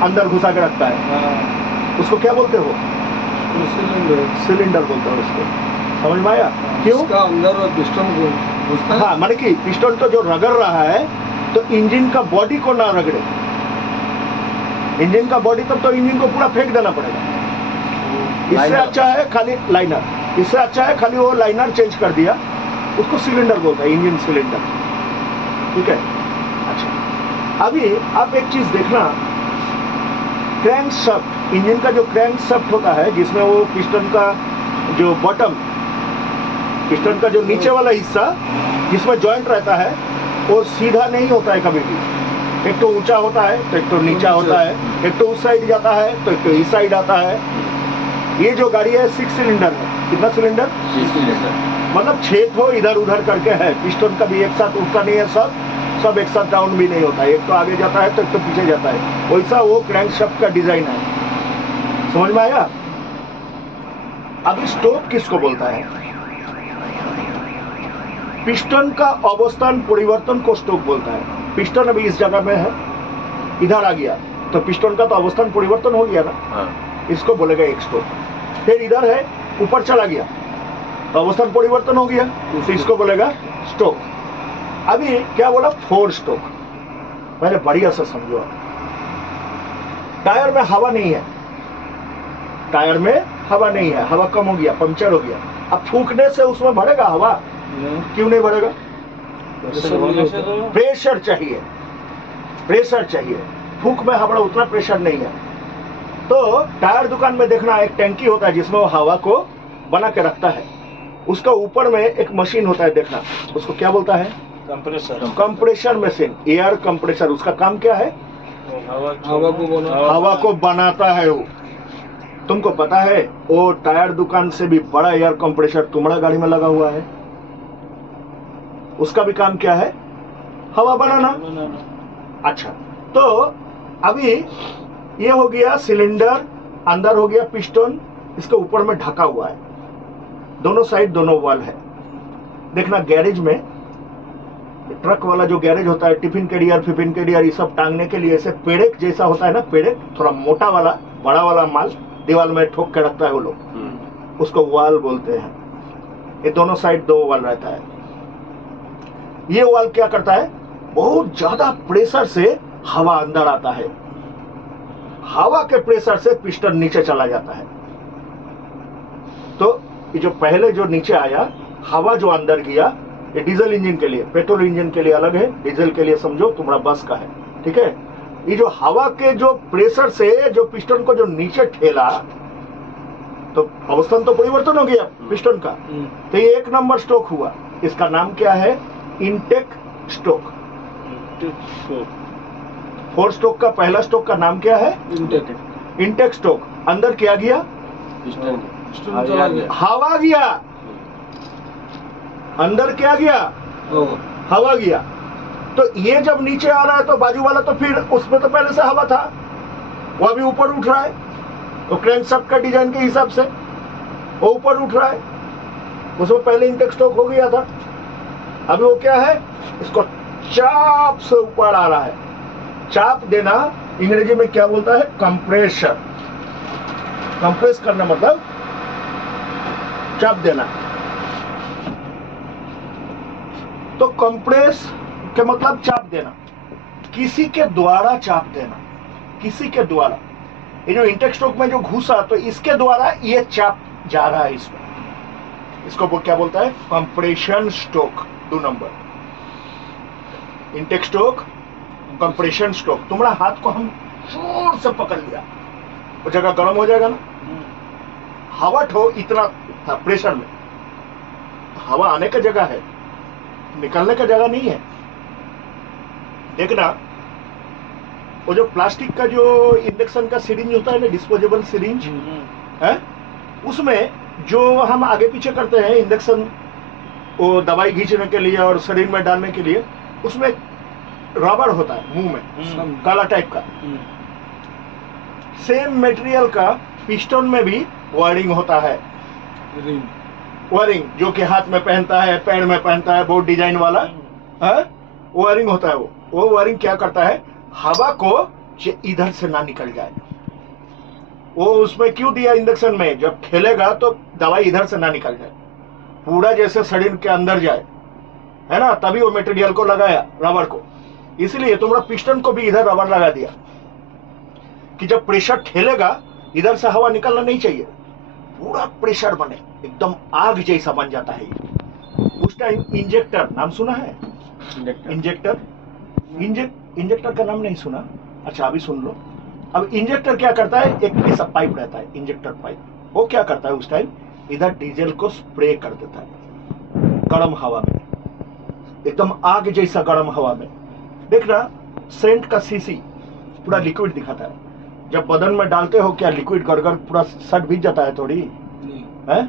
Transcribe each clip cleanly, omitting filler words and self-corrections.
अंदर घुसा के रखता है, उसको क्या बोलते हो? सिलेंडर बोलते हैं उसको। समझ में आया? क्यों? अंदर पिस्टन हाँ, माने कि पिस्टन तो जो रगड़ रहा है तो इंजन का बॉडी को ना रगड़े। इंजन का बॉडी तब तो इंजन को पूरा फेंक देना पड़ेगा। इससे अच्छा है खाली लाइनर, इससे अच्छा है खाली वो लाइनर चेंज कर दिया, उसको सिलेंडर बोलता है, इंजन सिलेंडर। ठीक है। अच्छा, अभी आप एक चीज देखना, क्रैंक शाफ्ट, इंजन का जो क्रैंक शाफ्ट होता है जिसमें वो पिस्टन का जो बॉटम, पिस्टन का जो नीचे वाला हिस्सा जिसमें जॉइंट रहता है वो सीधा नहीं होता है कभी भी। एक तो ऊंचा होता है तो एक तो नीचा होता है, एक तो उस साइड जाता है तो एक तो इस साइड आता है। ये जो गाड़ी है 6 सिलेंडर है। कितना सिलेंडर? 6 सिलेंडर। मतलब 6 तो इधर उधर करके है। पिस्टन का भी एक साथ उठता नहीं है, सब एक साथ डाउन भी नहीं होता है। एक तो आगे जाता है तो एक तो पीछे जाता है। वैसा वो क्रैंकशाफ्ट का डिजाइन है। समझ में आया? अभी स्टोक किसको बोलता है? पिस्टन का अवस्थान परिवर्तन को स्टोक बोलता है। पिस्टन अभी इस जगह में है, इधर आ गया तो पिस्टन का तो अवस्थान परिवर्तन हो गया ना, इसको बोलेगा एक स्टोक। फिर इधर है, ऊपर चला गया तो अवस्थान परिवर्तन हो गया तो इसको बोलेगा स्टोक। अभी क्या बोला? 4 स्टोक। पहले बढ़िया से समझो। टायर में हवा नहीं है, टायर में हवा नहीं है, हवा कम हो गया, पंक्चर हो गया। अब फूंकने से उसमें भरेगा हवा? क्यों नहीं भरेगा? प्रेशर चाहिए, प्रेशर चाहिए। फूंक में हवा उतना प्रेशर नहीं है। तो टायर दुकान में देखना, एक टैंकी होता है जिसमें वो हवा को बना के रखता है। उसका ऊपर में एक मशीन होता है, देखना उसको क्या बोलता है? Compressor. Compressor machine, air compressor. उसका काम क्या है? हवा को बनाता है वो। तुमको पता है वो टायर दुकान से भी बड़ा एयर कंप्रेसर तुम्हारा गाड़ी में लगा हुआ है। उसका भी काम क्या है? हवा बनाना। अच्छा, तो अभी ये हो गया सिलेंडर, अंदर हो गया पिस्टन, इसके ऊपर में ढका हुआ है, दोनों साइड दोनों वाल है। देखना गैरेज में, ट्रक वाला जो गैरेज होता है, टिफिन कैरियर फिफिन कैरियर ये सब टांगने के लिए ऐसे पेड़क जैसा होता है ना, पेड़क थोड़ा मोटा वाला, बड़ा वाला माल दीवार में ठोक के रखता है वो लोग, उसको वाल बोलते हैं। ये दोनों साइड 2 वाल रहता है। ये वाल क्या करता है? बहुत ज्यादा प्रेशर से हवा अंदर आता है, हवा के प्रेशर से पिस्टन नीचे चला जाता है। तो ये जो पहले जो नीचे आया, हवा जो अंदर गया, ये डीजल इंजन के लिए, पेट्रोल इंजन के लिए अलग है, डीजल के लिए समझो तुम्हारा बस का है। ठीक है। ये जो हवा के जो प्रेशर से जो पिस्टन को जो नीचे ठेला, तो अवस्थान तो परिवर्तन हो गया पिस्टन का। तो ये 1 नंबर स्ट्रोक हुआ। इसका नाम क्या है? Intake stroke. 4 स्ट्रोक का पहला स्ट्रोक का नाम क्या है? Intake stroke. अंदर क्या गया? हवा गया। अंदर क्या गया? हवा गया। तो ये जब नीचे आ रहा है तो बाजू वाला तो फिर उसमें तो पहले से हवा था, वो अभी ऊपर उठ रहा है। तो क्रैंकशाफ्ट का डिजाइन के हिसाब से वो ऊपर उठ रहा है, उसमें पहले इनटेक स्ट्रोक हो गया था। अभी वो क्या है? इसको चाप से ऊपर आ रहा है। चाप देना अंग्रेजी में क्या बोलता है? कंप्रेशर। कंप्रेस करना मतलब चाप देना। तो कंप्रेस के मतलब चाप देना, किसी के द्वारा चाप देना, किसी के द्वारा। ये जो इनटेक स्ट्रोक में जो घुसा तो इसके द्वारा ये चाप जा रहा है इसमें, इसको क्या बोलता है? Compression stroke. 2 number intake stroke, compression stroke. तुम्हारा हाथ को हम जोर से पकड़ लिया, वो जगह गर्म हो जाएगा ना, हवा ठो इतना था प्रेशर में, हवा आने का जगह है, निकलने का जगह नहीं है। देखना वो जो प्लास्टिक का जो इंजेक्शन का सिरिंज होता है ना, डिस्पोजेबल सिरिंज है, उसमें जो हम आगे पीछे करते हैं इंजेक्शन, वो दवाई खींचने के लिए और शरीर में डालने के लिए, उसमें रबड़ होता है मुंह में, काला टाइप का। सेम मटेरियल का पिस्टन में भी वायरिंग होता है। वायरिंग जो कि हाथ में पहनता है, पैर में पहनता है, बहुत डिजाइन वाला है, वायरिंग होता है। वो वायरिंग क्या करता है? हवा को इधर से ना निकल जाए। वो उसमें क्यों दिया इंजेक्शन में, जब ठेलेगा तो दवाई इधर से ना निकल जाए, पूरा जैसे शरीर के अंदर जाए, है ना, तभी वो मटेरियल को लगाया, रबर को। इसलिए तुम्हारा पिस्टन को भी इधर रबर लगा दिया कि जब प्रेशर ठेलेगा इधर से हवा निकलना नहीं चाहिए, पूरा प्रेशर बने, एकदम आग जैसा बन जाता है ये। उस टाइम इंजेक्टर नाम सुना है? इंजेक्टर इंजेक्टर का नाम नहीं सुना? अच्छा अभी सुन लो। अब इंजेक्टर क्या करता है, एक ऐसा पाइप रहता है इंजेक्टर पाइप, वो क्या करता है उस टाइम इधर डीजल को स्प्रे कर देता है गर्म हवा में, एकदम आग जैसा गर्म हवा में। देखना सेंट का सीसी पूरा लिक्विड दिखाता है, जब बदन में डालते हो क्या लिक्विड गड़गड़ पूरा शर्ट भीग जाता है थोड़ी है,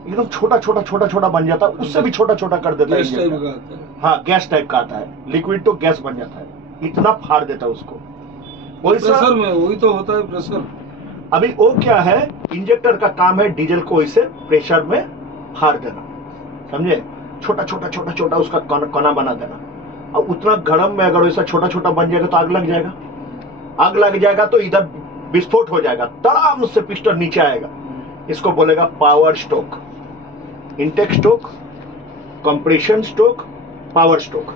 एकदम छोटा छोटा छोटा छोटा बन जाता है, उससे भी छोटा छोटा कर देता है। हाँ गैस टाइप का आता है, लिक्विड तो गैस बन जाता है, इतना फाड़ देता है उसको। प्रेशर में वही तो होता है प्रेशर। अभी वो क्या है, इंजेक्टर का काम है डीजल को इसे प्रेशर में फाड़ देना, समझे, छोटा छोटा छोटा छोटा उसका कणा बना देना। और उतना गर्म में अगर वैसा छोटा छोटा बन जाएगा तो आग लग जाएगा, आग लग जाएगा तो इधर विस्फोट हो जाएगा, तड़ाम से पिस्टन नीचे आएगा। इसको बोलेगा power stroke, intake stroke, compression stroke, power stroke.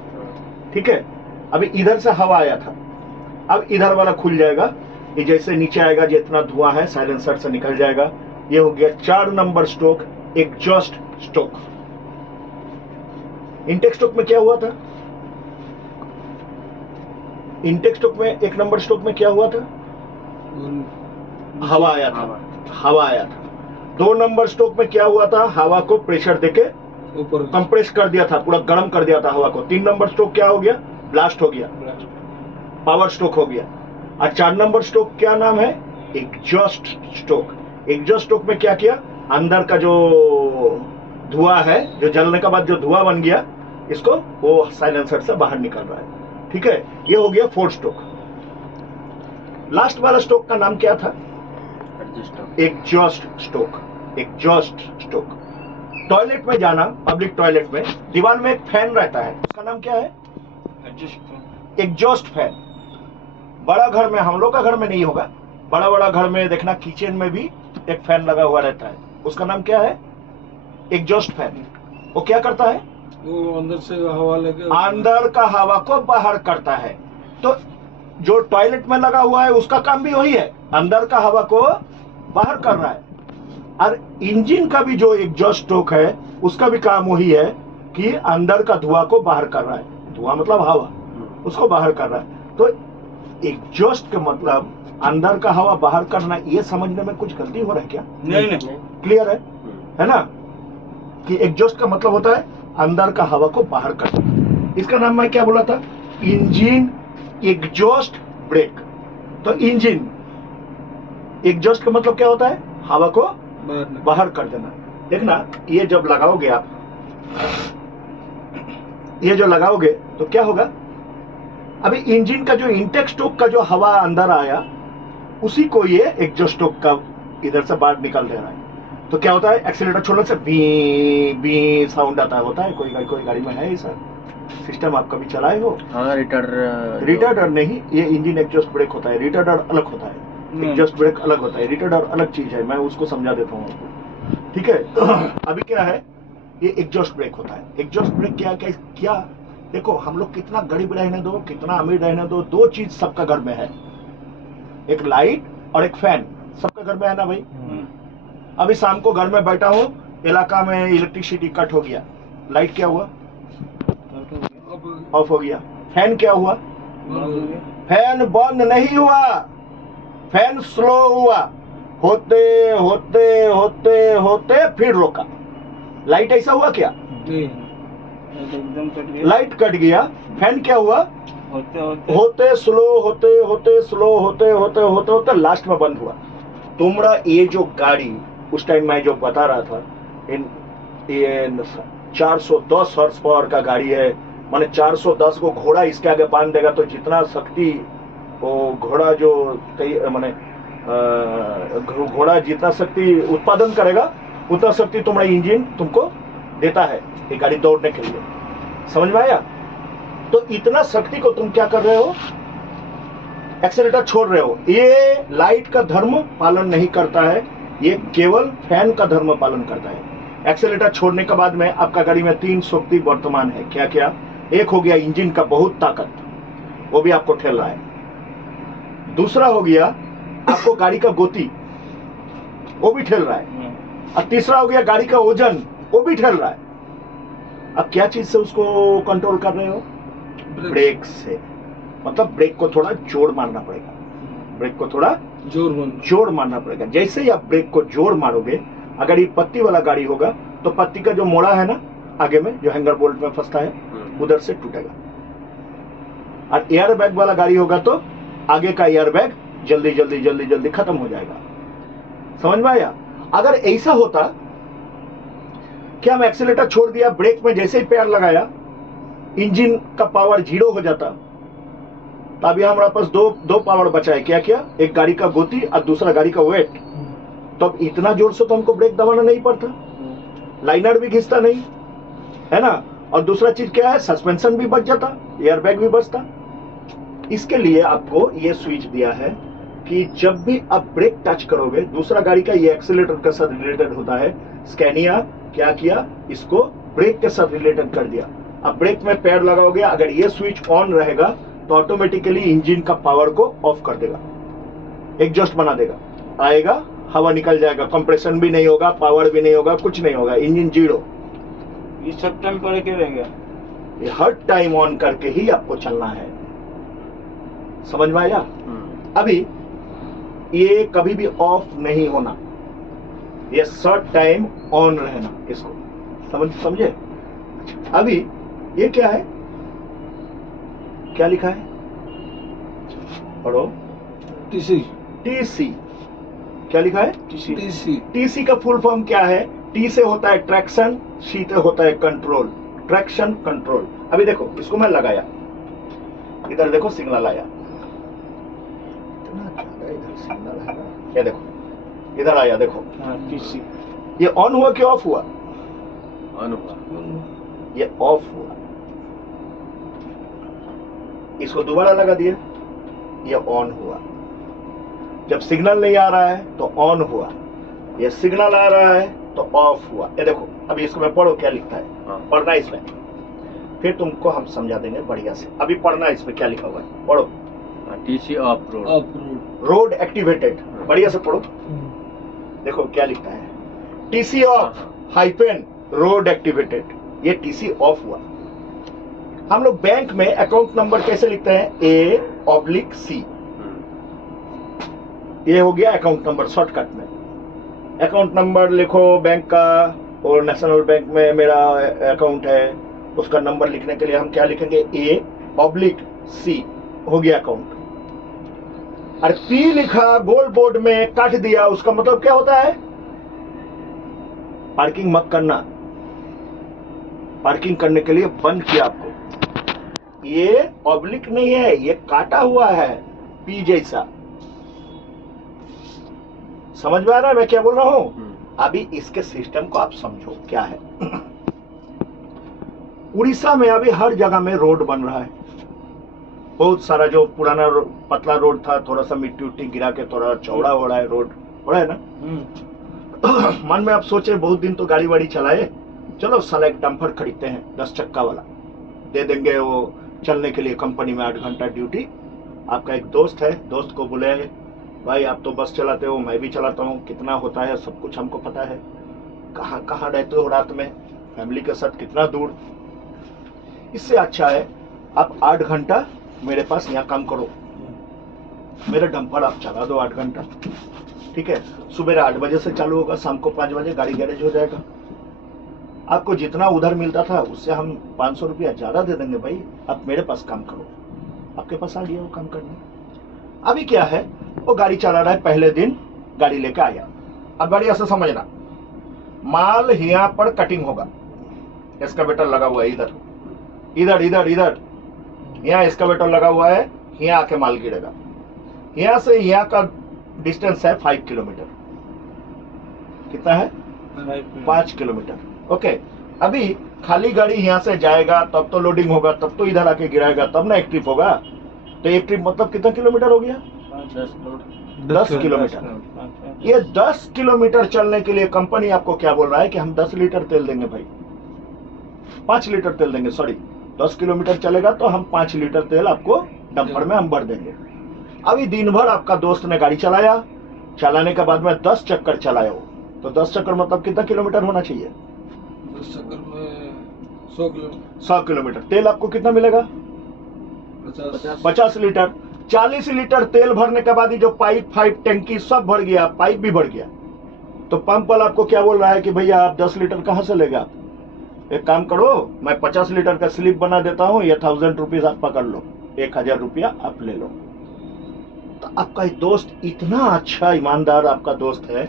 ठीक है, अभी इधर से हवा आया था, अब इधर वाला खुल जाएगा, ये जैसे नीचे आएगा जितना धुआं है साइलेंसर से निकल जाएगा। ये हो गया 4 number stroke, exhaust stroke. Intake stroke में क्या हुआ था, इंटेक स्ट्रोक में 1 नंबर स्ट्रोक में क्या हुआ था, हवा आया था, हवा आया था। 2 नंबर स्ट्रोक में क्या हुआ था, हवा को प्रेशर देके ऊपर कंप्रेस कर दिया था, पूरा गर्म कर दिया था हवा को। 3 नंबर स्ट्रोक क्या हो गया, ब्लास्ट हो गया, पावर स्ट्रोक हो गया। और 4 नंबर स्ट्रोक क्या नाम है, एग्जॉस्ट स्ट्रोक। एग्जॉस्ट स्ट्रोक में क्या किया, अंदर का जो धुआं है, जो जलने के बाद जो धुआं बन गया, इसको वो साइलेंसर से बाहर निकल रहा है। ठीक है, ये हो गया 4 स्ट्रोक। लास्ट वाला स्ट्रोक का नाम क्या था, exhaust stroke. Exhaust stroke. Toilet में जाना, पब्लिक टॉयलेट में दीवार में एक फैन रहता है, उसका नाम क्या है, एग्जॉस्ट फैन। बड़ा घर में, हम लोग का घर में नहीं होगा, बड़ा बड़ा घर में देखना किचन में भी एक फैन लगा हुआ रहता है, उसका नाम क्या है, एग्जॉस्ट फैन। वो क्या करता है, वो अंदर से हवा लेके अंदर का हवा को बाहर करता है। तो जो टॉयलेट में लगा हुआ है उसका काम भी वही है, अंदर का हवा को बाहर कर रहा है। और इंजन का भी जो एग्जॉस्ट स्ट्रोक है उसका भी काम वही है कि अंदर का धुआं को बाहर कर रहा है, धुआं मतलब हवा, उसको बाहर कर रहा है। तो एग्जॉस्ट का मतलब अंदर का हवा बाहर करना, ये समझने में कुछ गलती हो रहा है क्या? नहीं, क्लियर है ना, कि एग्जॉस्ट का मतलब होता है अंदर का हवा को बाहर करना। इसका नाम मैं क्या बोला था, इंजन एग्जॉस्ट ब्रेक। तो इंजन एग्जॉस्ट का मतलब क्या होता है, हवा को बाहर कर देना। देखना ये जब लगाओगे आप, ये जो लगाओगे तो क्या होगा, अभी इंजन का जो इंटेक स्ट्रोक का जो हवा अंदर आया उसी को ये एग्जॉस्ट स्ट्रोक का इधर से बाहर निकल दे रहा है। तो क्या होता है, एक्सीलरेटर छोड़ने से बी बी साउंड आता है, होता है कोई गाड़ी में है ऐसा सिस्टम, आप कभी चलाए हो? हाँ, रिटार्डर नहीं, ये इंजन एग्जॉस्ट ब्रेक होता है, रिटार्डर अलग होता है, एग्जॉस्ट ब्रेक अलग होता है, रिटार्डर अलग चीज है, मैं उसको समझा देता हूँ आपको। ठीक है, अभी क्या है, ये एग्जॉस्ट ब्रेक होता है। एग्जॉस्ट ब्रेक क्या, देखो हम लोग कितना गरीब रहने दो, कितना अमीर रहने दो, 2 चीज सबका घर में है, एक लाइट और एक फैन, सबका घर में है ना भाई। अभी शाम को घर में बैठा हूँ, इलाका में इलेक्ट्रिसिटी कट हो गया, लाइट क्या हुआ, ऑफ हो गया। फैन क्या हुआ, फैन बंद नहीं हुआ, फैन स्लो हुआ, होते होते होते होते फिर रोका। लाइट ऐसा हुआ क्या, एकदम कट गया, लाइट कट गया, फैन क्या हुआ, होते स्लो होते होते स्लो होते होते होते होते लास्ट में बंद हुआ। तुम्हारा ये जो गाड़ी उस टाइम मैं जो बता रहा था, इन 410 हॉर्स पावर का गाड़ी है, माने 410 को घोड़ा इसके आगे बांध देगा तो जितना शक्ति वो घोड़ा जो माने घोड़ा जितना शक्ति उत्पादन करेगा उतना शक्ति तुम्हारा इंजन तुमको देता है ये गाड़ी दौड़ने के लिए। समझ में आया? तो इतना शक्ति को तुम क्या कर रहे हो, एक्सेलेटर छोड़ रहे हो, ये लाइट का धर्म पालन नहीं करता है, ये केवल फैन का धर्म पालन करता है। एक्सेलेटर छोड़ने के बाद में आपका गाड़ी में 3 शक्ति वर्तमान है। क्या क्या? एक हो गया इंजन का बहुत ताकत, वो भी आपको ठेल रहा है। दूसरा हो गया आपको गाड़ी का गति, वो भी ठेल रहा है। और तीसरा हो गया गाड़ी का वजन, वो भी ठेल रहा है। अब क्या चीज से उसको कंट्रोल कर रहे हो? ब्रेक से। मतलब ब्रेक को थोड़ा जोर मारना पड़ेगा, ब्रेक को थोड़ा जोर मारना पड़ेगा। जैसे ही आप ब्रेक को जोर मारोगे, अगर ये पत्ती वाला गाड़ी होगा तो पत्ती का जो मोड़ा है ना आगे में, जो हैंगर बोल्ट में फंसता है, उधर से टूटेगा। और एयर बैग वाला गाड़ी होगा तो आगे का एयर बैग जल्दी जल्दी जल्दी जल्दी खत्म हो जाएगा। समझ में आया? अगर ऐसा होता कि हम एक्सीलेटर छोड़ दिया, ब्रेक में जैसे ही पैर लगाया इंजन का पावर 0 हो जाता, तो अभी हमारे पास दो पावर बचा है। क्या क्या? एक गाड़ी का गति और दूसरा गाड़ी का वेट। तो अब इतना जोर से तो हमको ब्रेक दबाना नहीं पड़ता, लाइनर भी घिसता नहीं है ना। और दूसरा चीज क्या है? सस्पेंशन भी बच जाता, एयर बैग भी बचता। इसके लिए आपको ये स्विच दिया है कि जब भी आप ब्रेक टच करोगे, दूसरा गाड़ी का ये एक्सीलेटर के साथ रिलेटेड होता है। स्कैनिया क्या किया? इसको ब्रेक के साथ रिलेटेड कर दिया। अब ब्रेक में पैर लगाओगे, अगर ये स्विच ऑन रहेगा तो ऑटोमेटिकली इंजन का पावर को ऑफ कर देगा, एग्जॉस्ट बना देगा, आएगा, हवा निकल जाएगा, कंप्रेशन भी नहीं होगा, पावर भी नहीं होगा, कुछ नहीं होगा, इंजन 0। ये सब टाइम पर क्या रहेगा? ये हर टाइम ऑन करके ही आपको चलना है। समझ में आया? अभी ये कभी भी ऑफ नहीं होना, ये शॉर्ट टाइम ऑन रहना, इसको समझे? अभी ये क्या है? क्या लिखा है? पढ़ो। टीसी। टीसी क्या लिखा है? टीसी। टीसी का फुल फॉर्म क्या है? टी से होता है ट्रैक्शन, सी से होता है कंट्रोल। Traction control. अभी देखो, इसको मैं लगाया, इधर देखो सिग्नल आया, इधर सिग्नल है ना, ये देखो इधर आया, देखो टीसी। ये ऑन हुआ कि ऑफ हुआ? ऑन हुआ। ये ऑफ हुआ। इसको दोबारा लगा दिया, ये ऑन हुआ। जब सिग्नल नहीं आ रहा है तो ऑन हुआ, ये सिग्नल आ रहा है तो ऑफ हुआ। ये देखो, अभी इसको मैं पढ़ो क्या लिखता है, पढ़ना इसमें, फिर तुमको हम समझा देंगे बढ़िया से। अभी पढ़ना इसमें क्या लिखा हुआ है, पढ़ो। TC of road. Road activated, बढ़िया से पढ़ो। देखो क्या लिखता है, TC of hyphen road activated, ये टीसी ऑफ हुआ। हम लोग बैंक में अकाउंट नंबर कैसे लिखते हैं? A/C। ये हो गया अकाउंट नंबर शॉर्टकट में। अकाउंट नंबर लिखो बैंक का, और नेशनल बैंक में मेरा अकाउंट है, उसका नंबर लिखने के लिए हम क्या लिखेंगे? A/C हो गया अकाउंट। और P लिखा गोल बोर्ड में काट दिया, उसका मतलब क्या होता है? पार्किंग मत करना। पार्किंग करने के लिए बंद किया आपको। ये ऑब्लिक नहीं है, ये काटा हुआ है पी जैसा। समझ में आ रहा है मैं क्या बोल रहा हूं? अभी इसके सिस्टम को आप समझो क्या है। उड़ीसा में अभी हर जगह में रोड बन रहा है, बहुत सारा। जो पुराना पतला रोड था, थोड़ा सा मिट्टी उट्टी गिरा के थोड़ा चौड़ा हो रहा है रोड, बड़ा है ना। मन में आप सोचे बहुत दिन तो गाड़ी वाड़ी चलाए, चलो साला एक डंपर खरीदते हैं 10 चक्का वाला, दे देंगे वो चलने के लिए कंपनी में 8 घंटा ड्यूटी। आपका एक दोस्त है, दोस्त को बोले भाई आप तो बस चलाते हो, मैं भी चलाता हूँ, कितना होता है सब कुछ हमको पता है, कहाँ कहाँ रहते हो रात में, फैमिली के साथ कितना दूर। इससे अच्छा है आप 8 घंटा मेरे पास यहाँ काम करो, मेरा डंपर आप चला दो 8 घंटा, ठीक है। सुबह 8 बजे से चालू होगा, शाम को 5 बजे गाड़ी गैरेज हो जाएगा। आपको जितना उधर मिलता था उससे हम 500 रुपया ज्यादा दे देंगे भाई, आप मेरे पास काम करो। आपके पास आ गया वो काम करने। अभी क्या है, वो गाड़ी चला रहा है, पहले दिन गाड़ी लेके आया। अब बढ़िया से समझना, माल यहाँ पर कटिंग होगा, एस्केवेटर लगा हुआ है इधर इधर इधर इधर, यहाँ एस्केवेटर लगा हुआ है, यहाँ आके माल गिरेगा। यहाँ से यहाँ का डिस्टेंस है 5 किलोमीटर। कितना है? 5 किलोमीटर। ओके, अभी खाली गाड़ी यहाँ से जाएगा तब तो लोडिंग होगा, तब तो इधर आके गिराएगा, तब ना एक ट्रिप होगा। तो एक ट्रिप मतलब कितना किलोमीटर हो गया? 10 किलोमीटर। ये 10 किलोमीटर चलने के लिए कंपनी आपको क्या बोल रहा है कि हम 10 लीटर तेल देंगे भाई, 5 लीटर तेल देंगे, सॉरी 10 किलोमीटर चलेगा तो हम 5 लीटर तेल आपको डंपर में हम भर देंगे। अभी दिन भर आपका दोस्त ने गाड़ी चलाया, चलाने के बाद में 10 चक्कर चलाया हो, तो 10 चक्कर मतलब कितना किलोमीटर होना चाहिए? 10 चक्कर में 100 किलोमीटर। 100 किलोमीटर। तेल आपको कितना मिलेगा? 50 लीटर। 40 लीटर तेल भरने के बाद ही जो पाइप फाइप टंकी सब भर गया, पाइप भी भर गया, तो पंप वाला आपको क्या बोल रहा है कि भैया आप 10 लीटर कहां से लेगा? एक काम करो, मैं 50 लीटर का स्लिप बना देता हूं, ये 1000 रुपीज आप पकड़ लो, 1000 रुपया आप ले लो। तो आपका दोस्त इतना अच्छा ईमानदार आपका दोस्त है,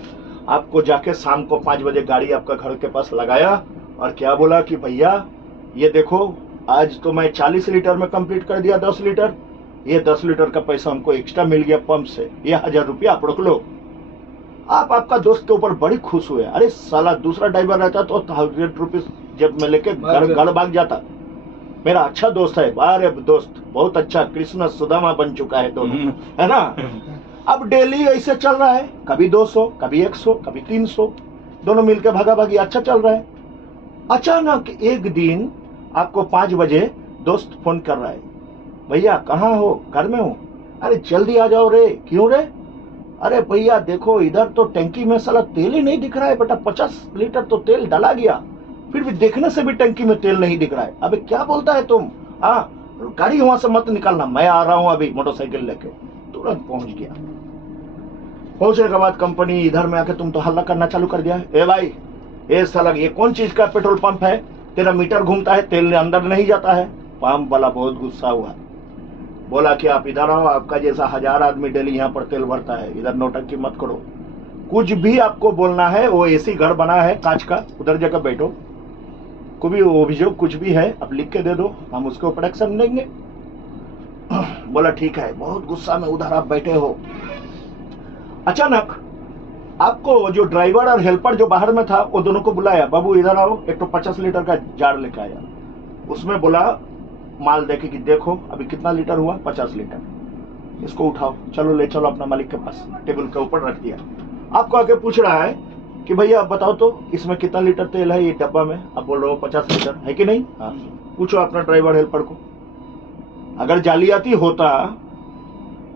आपको जाके शाम को 5 बजे गाड़ी आपका घर के पास लगाया और क्या बोला कि भैया ये देखो आज तो मैं 40 लीटर में कंप्लीट कर दिया 10 लीटर, ये 10 लीटर का पैसा हमको एक्स्ट्रा मिल गया पंप से, ये 1000 रुपया आप रख लो। आप आपका दोस्त के ऊपर बड़ी खुश हुए। अरे साला दूसरा ड्राइवर रहता तो 1000 रुपीज जब मैं लेके घर भाग जाता। मेरा अच्छा दोस्त है, अरे दोस्त बहुत अच्छा, कृष्ण सुदामा बन चुका है दोनों, है ना। अब डेली ऐसे चल रहा है, कभी 200, कभी 100, कभी 300, दोनों मिलकर भागा भागी अच्छा चल रहा है। अचानक एक दिन आपको 5 बजे दोस्त फोन कर रहा है, भैया कहाँ हो? घर में हूँ। अरे जल्दी आ जाओ रे। क्यों रे? अरे भैया देखो इधर तो टंकी में साला तेल ही नहीं दिख रहा है बेटा, 50 लीटर तो तेल डाला गया, फिर भी देखने से भी टंकी में तेल नहीं दिख रहा है। अबे क्या बोलता है तुम? हाँ गाड़ी वहां से मत निकालना, मैं आ रहा हूं अभी मोटरसाइकिल लेके। तुरंत पहुंच गया। पहुंचने के बाद कंपनी इधर में आके तुम तो हल्ला करना चालू कर दिया। ए भाई ये साला ये कौन चीज का पेट्रोल पंप है? तेरा मीटर घूमता है, तेल अंदर नहीं जाता है। पंप वाला बहुत गुस्सा हुआ, बोला कि आप इधर आओ, आपका जैसा 1000 आदमी डेली यहाँ पर तेल भरता है, इधर नौटंकी मत करो। कुछ भी आपको बोलना है, वो एसी घर बना है कांच का, उधर जगह बैठो, कोई भी अभियोग कुछ भी है आप लिख के दे दो, हम उसके ऊपर एक्शन लेंगे। बोला ठीक है। बहुत गुस्सा में उधर आप बैठे हो। अचानक आपको जो ड्राइवर और हेल्पर जो बाहर में था वो दोनों को बुलाया, बाबू इधर आओ, एक तो 50 लीटर का जार लेके आया। उसमें बोला माल देखे कि देखो अभी कितना लीटर हुआ, 50 लीटर, इसको उठाओ, चलो ले चलो अपना मालिक के पास। टेबल के ऊपर रख दिया। आपको आके पूछ रहा है कि भैया आप बताओ तो इसमें कितना लीटर तेल है ये डब्बा में? आप बोल रहे हो 50 लीटर है कि नहीं? हाँ। पूछो अपना ड्राइवर हेल्पर को, अगर जालियाती होता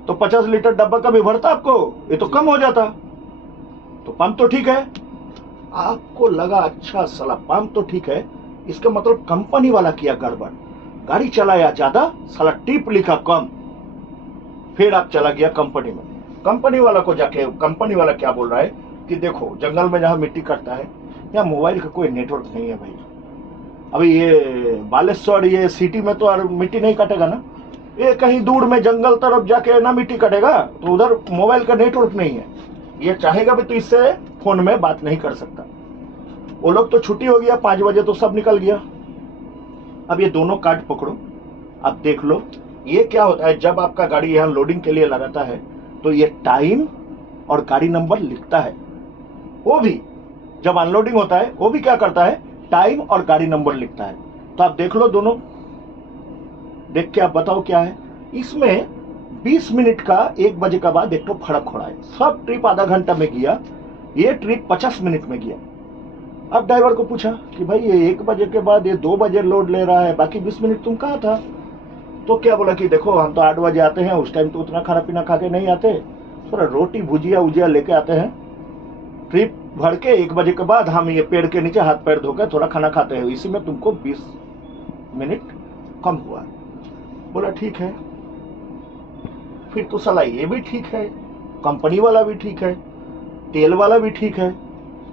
तो 50 लीटर डब्बा का भी भरता आपको, ये तो कम हो जाता। तो पंप तो ठीक है। आपको लगा अच्छा साला पंप तो ठीक है, इसका मतलब कंपनी वाला किया गड़बड़, गाड़ी चलाया ज्यादा, साला टिप लिखा कम। फिर आप चला गया कंपनी में। कंपनी वाला को जाके कंपनी वाला क्या बोल रहा है कि देखो जंगल में जहां मिट्टी कटता है यहाँ मोबाइल का कोई नेटवर्क नहीं है भाई। अभी ये बालेश्वर ये सिटी में तो मिट्टी नहीं कटेगा ना, ये कहीं दूर में जंगल तरफ जाके ना मिट्टी कटेगा, तो उधर मोबाइल का नेटवर्क नहीं है। ये चाहेगा भी तो इससे फोन में बात नहीं कर सकता। वो लोग तो छुट्टी हो गया, 5 बजे तो सब निकल गया। अब ये दोनों कार्ड पकड़ो, अब देख लो ये क्या होता है। जब आपका गाड़ी यहाँ लोडिंग के लिए लगाता है तो ये टाइम और गाड़ी नंबर लिखता है। वो भी जब अनलोडिंग होता है वो भी क्या करता है, टाइम और गाड़ी नंबर लिखता है। तो आप देख लो दोनों, देख के आप बताओ क्या है इसमें। 20 मिनट का 1 बजे के बाद एक तो फर्क हो रहा है। सब ट्रिप आधा घंटा में गया, ये ट्रिप 50 मिनट में गया। अब ड्राइवर को पूछा कि भाई ये 1 बजे के बाद ये 2 बजे लोड ले रहा है, बाकी 20 मिनट तुम कहाँ था? तो क्या बोला कि देखो हम तो 8 बजे आते हैं, उस टाइम तो उतना खाना पीना खा के नहीं आते, थोड़ा रोटी भुजिया उजिया लेके आते हैं, ट्रिप भर के 1 बजे के बाद हम ये पेड़ के नीचे हाथ पैर धोकर थोड़ा खाना खाते हैं, इसी में तुमको 20 मिनट कम हुआ। बोला ठीक है। फिर तो साला ये भी ठीक है, कंपनी वाला भी ठीक है, तेल वाला भी ठीक है,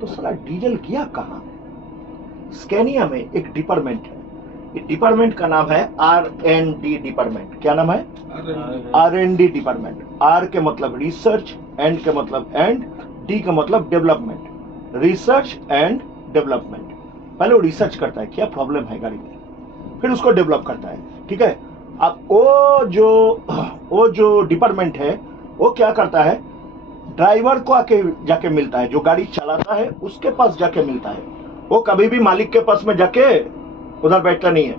तो साला डीजल गया कहाँ? स्कैनिया में एक डिपार्टमेंट है, ये डिपार्टमेंट का नाम है R&D डिपार्टमेंट। क्या नाम है? R&D department. R के मतलब रिसर्च, एंड के मतलब एंड, डी का मतलब डेवलपमेंट। Research and development. पहले वो रिसर्च करता है क्या प्रॉब्लम है गाड़ी में, फिर उसको डेवलप करता है, ठीक है। अब वो जो डिपार्टमेंट है वो क्या करता है, ड्राइवर को आके जाके मिलता है, जो गाड़ी चलाता है उसके पास जाके मिलता है। वो कभी भी मालिक के पास में जाके उधर बैठता नहीं है,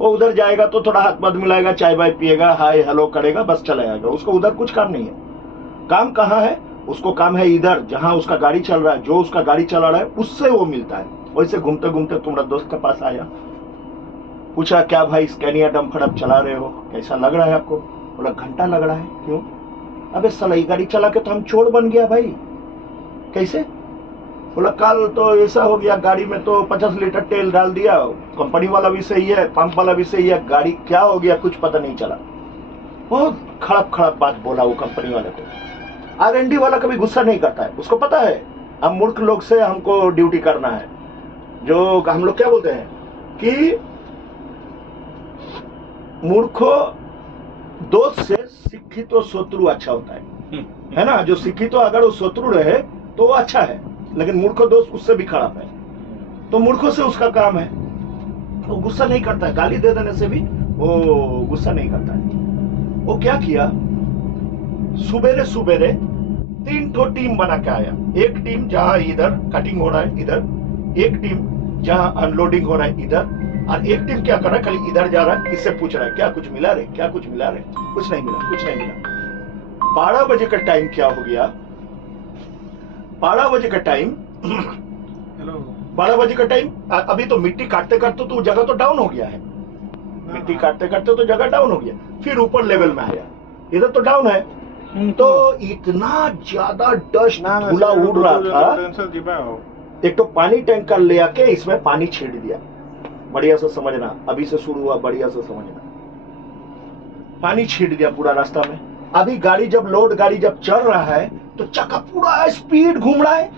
वो उधर जाएगा तो थोड़ा हाथ मत मिलाएगा, चाय वाय पिएगा, हाय हेलो करेगा, बस चला जाएगा। उसको उधर कुछ काम नहीं है। काम कहाँ है? उसको काम है इधर जहां उसका गाड़ी चल रहा है, जो उसका गाड़ी चला रहा है उससे वो मिलता है। वैसे घूमते घूमते तुम्हारा दोस्त के पास आया, पूछा क्या भाई स्कैनिया डम्फर अब चला रहे हो, कैसा लग रहा है आपको? बोला घंटा लग रहा है। क्यों? अबे साला ये गाड़ी चला के तो हम चोर बन गया भाई। कैसे? बोला कल तो ऐसा हो गया, गाड़ी में तो 50 लीटर तेल डाल दिया, कंपनी वाला भी सही है, पंप वाला भी सही है, गाड़ी क्या हो गया कुछ पता नहीं चला। बहुत खराब खराब बात बोला वो कंपनी वाले को। R&D वाला कभी गुस्सा नहीं करता है, उसको पता है हम मूर्ख लोग से हमको ड्यूटी करना है। जो हम लोग क्या बोलते हैं कि मूर्खों दोस्त से शिक्षित तो शत्रु अच्छा होता है ना? जो शिक्षित अगर वो शत्रु रहे तो वो अच्छा है, लेकिन मूर्खों दोस्त उससे भी खराब है। तो मूर्खों से उसका काम है, वो गुस्सा नहीं करता है, गाली दे देने से भी वो गुस्सा नहीं करता है। वो क्या किया, सुबेरे सुबेरे 3 ठो टीम बना के आया। एक टीम जहां इधर कटिंग हो रहा है इधर, एक टीम जहां अनलोडिंग हो रहा है इधर, और एक टीम क्या कर रहा है खाली इधर जा रहा है, इससे पूछ रहा है क्या कुछ मिला रे, क्या कुछ मिला रे? कुछ नहीं मिला, कुछ नहीं मिला। 12 बजे का टाइम क्या हो गया? 12 बजे का टाइम 12 बजे का टाइम, अभी तो मिट्टी काटते काटते तो जगह तो डाउन हो गया है, मिट्टी काटते काटते तो जगह डाउन हो गया, फिर ऊपर लेवल में आया, इधर तो डाउन है। तो इतना ज्यादा डस्ट धूला उड़ रहा था, एक तो पानी टैंकर ले आके इसमें पानी छीट दिया। बढ़िया से समझना, अभी से शुरू हुआ, बढ़िया से समझना। पानी छीट दिया पूरा रास्ता में। अभी गाड़ी जब लोड गाड़ी जब चल रहा है तो चक्का पूरा स्पीड घूम रहा है,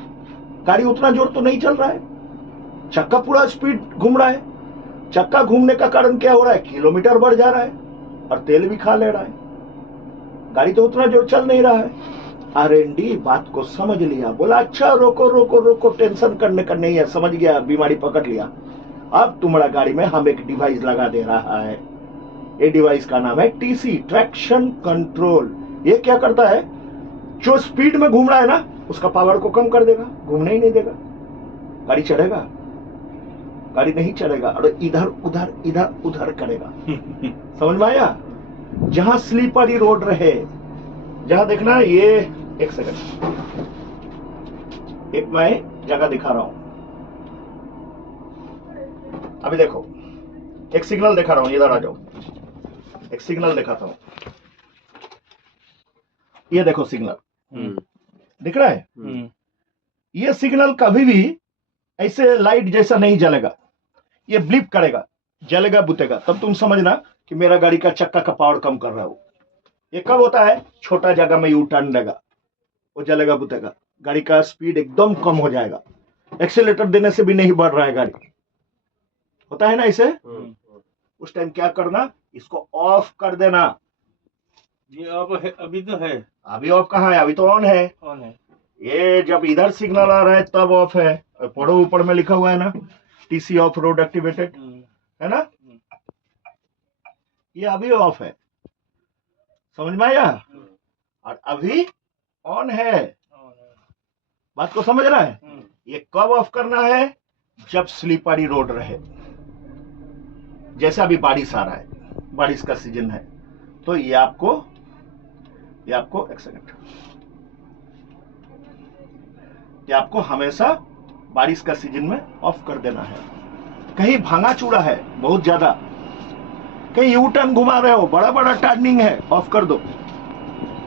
गाड़ी उतना जोर तो नहीं चल रहा है, चक्का पूरा स्पीड घूम रहा है। चक्का घूमने का कारण क्या हो रहा है? किलोमीटर बढ़ जा रहा है और तेल भी खा ले रहा है, गाड़ी तो उतना जोर चल नहीं रहा है। R&D बात को समझ लिया, बोला अच्छा रोको रोको रोको, टेंशन करने का नहीं है, समझ गया, बीमारी पकड़ लिया। अब तुम्हारा गाड़ी में हम एक डिवाइस लगा दे रहा है, ये डिवाइस का नाम है TC, ट्रैक्शन कंट्रोल। ये क्या करता है, जो स्पीड में घूम रहा है ना उसका पावर को कम कर देगा, घूमने ही नहीं देगा, गाड़ी चढ़ेगा, गाड़ी नहीं चलेगा और इधर उधर करेगा। समझ में आया? जहां स्लीपरी रोड रहे, जहां देखना ये, एक सेकंड, एक मैं जगह दिखा रहा हूं, अभी देखो एक सिग्नल दिखा रहा हूं, इधर आ जाओ, एक सिग्नल दिखाता हूं। ये देखो सिग्नल दिख रहा है? ये सिग्नल कभी भी ऐसे लाइट जैसा नहीं जलेगा, ये ब्लिप करेगा, जलेगा बुतेगा, तब तुम समझना कि मेरा गाड़ी का चक्का का पावर कम कर रहा हो। ये कब होता है? छोटा जगह में यू टर्न लेगा, वो जलेगा बुतेगा, गाड़ी का स्पीड एकदम कम हो जाएगा, एक्सीलेटर देने से भी नहीं बढ़ रहा है गाड़ी, होता है ना ऐसे? उस टाइम क्या करना, इसको ऑफ कर देना। ये ऑफ है, अभी तो है, अभी ऑफ कहाँ है? अभी तो ऑन है। ऑन है। ये जब इधर सिग्नल आ रहा है तब ऑफ है। पढ़ो ऊपर में लिखा हुआ है ना, TC ऑफ रोड एक्टिवेटेड, है ना? ये अभी ऑफ है, समझ में आया? और अभी ऑन है, बात को समझ रहा है? ये कब ऑफ करना है? जब स्लीपरी रोड रहे, जैसे अभी बारिश आ रहा है, बारिश का सीजन है, तो ये आपको एक सेकंड, ये आपको हमेशा बारिश का सीजन में ऑफ कर देना है। कहीं भांगा चूड़ा है बहुत ज्यादा, कहीं यू टर्न घुमा रहे हो, बड़ा बड़ा टर्निंग है, ऑफ कर दो,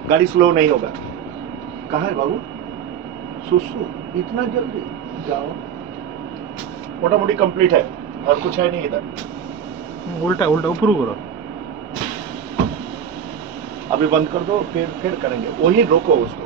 गाड़ी स्लो नहीं होगा। कहाँ है बाबू? सुसु इतना जल्दी जाओ, मोटा मोटी कंप्लीट है और कुछ है नहीं इधर। उल्टा उल्टा ऊपर करो, अभी बंद कर दो, फिर करेंगे, वही रोको उसको।